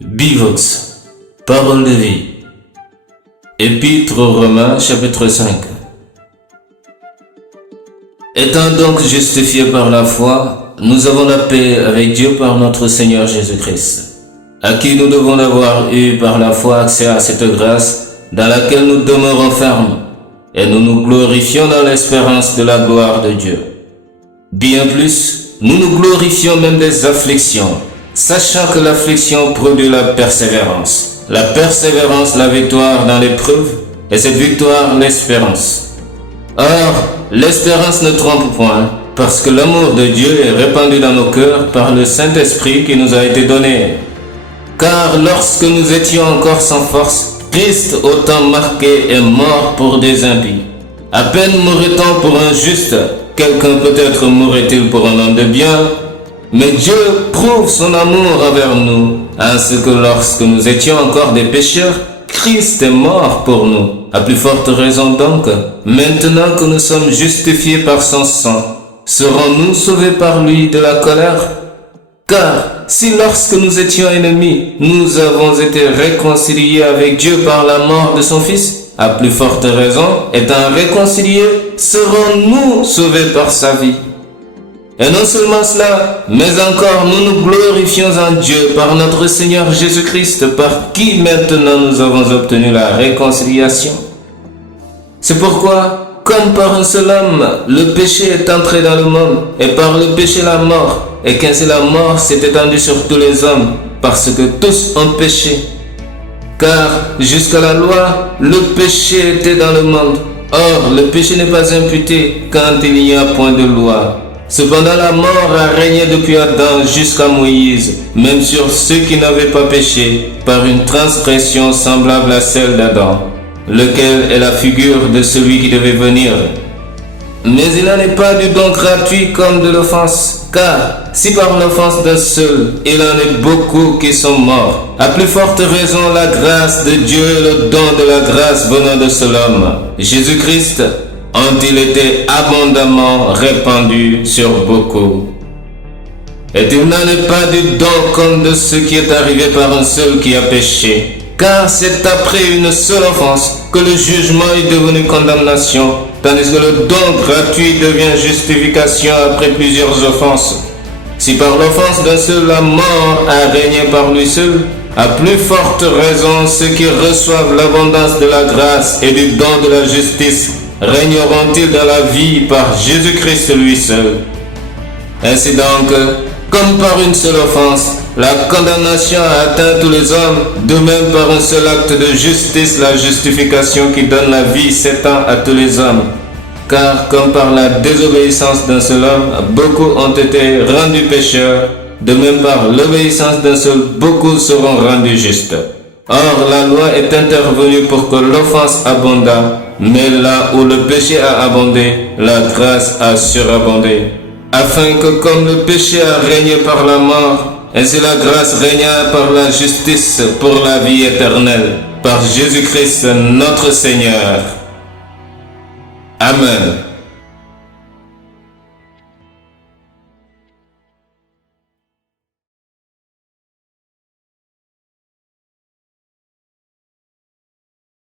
Bivox, parole de vie. Épître aux Romains, chapitre 5. Étant donc justifiés par la foi, nous avons la paix avec Dieu par notre Seigneur Jésus-Christ, à qui nous devons avoir eu par la foi accès à cette grâce dans laquelle nous demeurons fermes, et nous nous glorifions dans l'espérance de la gloire de Dieu. Bien plus, nous nous glorifions même des afflictions, sachant que l'affliction produit la persévérance, la victoire dans l'épreuve, et cette victoire l'espérance. Or, l'espérance ne trompe point, parce que l'amour de Dieu est répandu dans nos cœurs par le Saint-Esprit qui nous a été donné. Car lorsque nous étions encore sans force, Christ, au temps marqué, est mort pour des impies. À peine mourrait-on pour un juste, quelqu'un peut-être mourrait-il pour un homme de bien, mais Dieu prouve son amour envers nous, en ce que lorsque nous étions encore des pécheurs, Christ est mort pour nous. À plus forte raison donc, maintenant que nous sommes justifiés par son sang, serons-nous sauvés par lui de la colère? Car si lorsque nous étions ennemis, nous avons été réconciliés avec Dieu par la mort de son Fils, à plus forte raison, étant réconciliés, serons-nous sauvés par sa vie. Et non seulement cela, mais encore nous nous glorifions en Dieu par notre Seigneur Jésus-Christ, par qui maintenant nous avons obtenu la réconciliation. C'est pourquoi, comme par un seul homme, le péché est entré dans le monde, et par le péché la mort, et qu'ainsi la mort s'est étendue sur tous les hommes, parce que tous ont péché. Car jusqu'à la loi, le péché était dans le monde. Or, le péché n'est pas imputé quand il n'y a point de loi. Cependant, la mort a régné depuis Adam jusqu'à Moïse, même sur ceux qui n'avaient pas péché, par une transgression semblable à celle d'Adam, lequel est la figure de celui qui devait venir. Mais il n'en est pas du don gratuit comme de l'offense, car si par l'offense d'un seul, il en est beaucoup qui sont morts, à plus forte raison la grâce de Dieu et le don de la grâce venant de seul homme, Jésus-Christ, ont-ils été abondamment répandus sur beaucoup. Et il n'en est pas du don comme de ce qui est arrivé par un seul qui a péché, car c'est après une seule offense que le jugement est devenu condamnation, tandis que le don gratuit devient justification après plusieurs offenses. Si par l'offense d'un seul la mort a régné par lui seul, à plus forte raison ceux qui reçoivent l'abondance de la grâce et du don de la justice régneront-ils dans la vie par Jésus-Christ lui seul. Ainsi donc, comme par une seule offense, la condamnation a atteint tous les hommes, de même par un seul acte de justice, la justification qui donne la vie s'étend à tous les hommes. Car comme par la désobéissance d'un seul homme, beaucoup ont été rendus pécheurs, de même par l'obéissance d'un seul, beaucoup seront rendus justes. Or, la loi est intervenue pour que l'offense abondât, mais là où le péché a abondé, la grâce a surabondé. Afin que comme le péché a régné par la mort, ainsi la grâce régna par la justice pour la vie éternelle, par Jésus-Christ notre Seigneur. Amen.